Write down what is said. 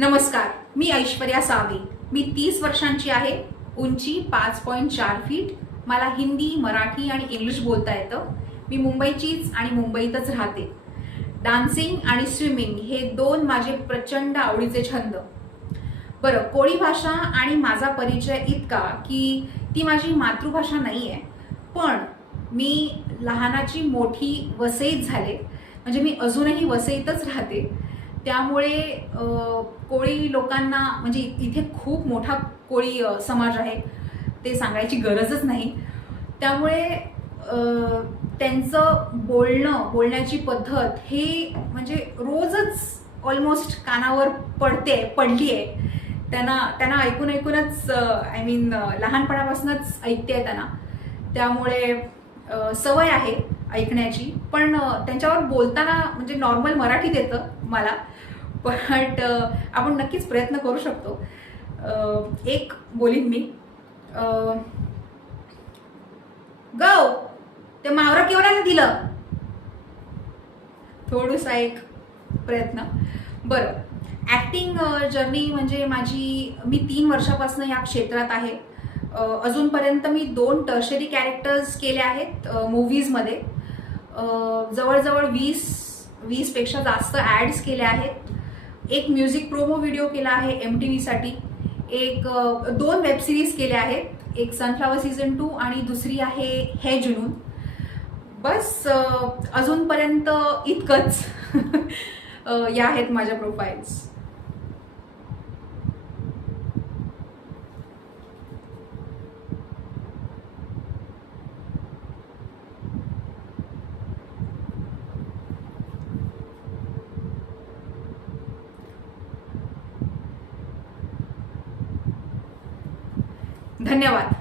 नमस्कार, मी ऐश्वर्या सावे. मी 30 वर्षांची आहे. उंची 5.4 फीट. मला हिंदी, मराठी आणि इंग्लिश बोलता येतं. मी मुंबईचीच आणि मुंबईतच राहते. डान्सिंग आणि स्विमिंग हे दोन माझे प्रचंड आवडीचे छंद. बरं, कोळी भाषा आणि माझा परिचय इतका की ती माझी मातृभाषा नाही आहे, पण मी लहानाची मोठी वसईत झाले. म्हणजे मी अजूनही वसईतच राहते. त्यामुळे कोळी लोकांना म्हणजे इथे खूप मोठा कोळी समाज आहे, ते सांगायची गरजच नाही. त्यामुळे त्यांचं बोलण्याची पद्धत हे म्हणजे रोजच ऑलमोस्ट कानावर पडली आहे. त्यांना ऐकूनच आय मीन लहानपणापासूनच ऐकते त्यांना. त्यामुळे सवय आहे ऐकण्याची. पण त्यांच्यावर बोलताना म्हणजे नॉर्मल मराठीत येतं मला, बट आपण नक्कीच प्रयत्न करू शकतो. एक बोलीन मी, गौ ते मावरं केवढ्याला दिलं, थोडंसा एक प्रयत्न. बरं, ॲक्टिंग जर्नी म्हणजे मी 3 वर्षापासून या क्षेत्रात आहे. अजूनपर्यंत मी 2 टर्शरी कॅरेक्टर्स केले आहेत मूव्हीजमध्ये. जवळजवळ 20 पेक्षा जास्त ॲड्स केल्या आहेत. एक म्युझिक प्रोमो व्हिडिओ केला आहे MTVसाठी. 2 वेब सिरीज केल्या आहेत. एक सनफ्लावर सीझन 2 आणि दुसरी आहे हे जुनून. बस अजूनपर्यंत इतकंच. या आहेत माझ्या प्रोफाईल्स. धन्यवाद.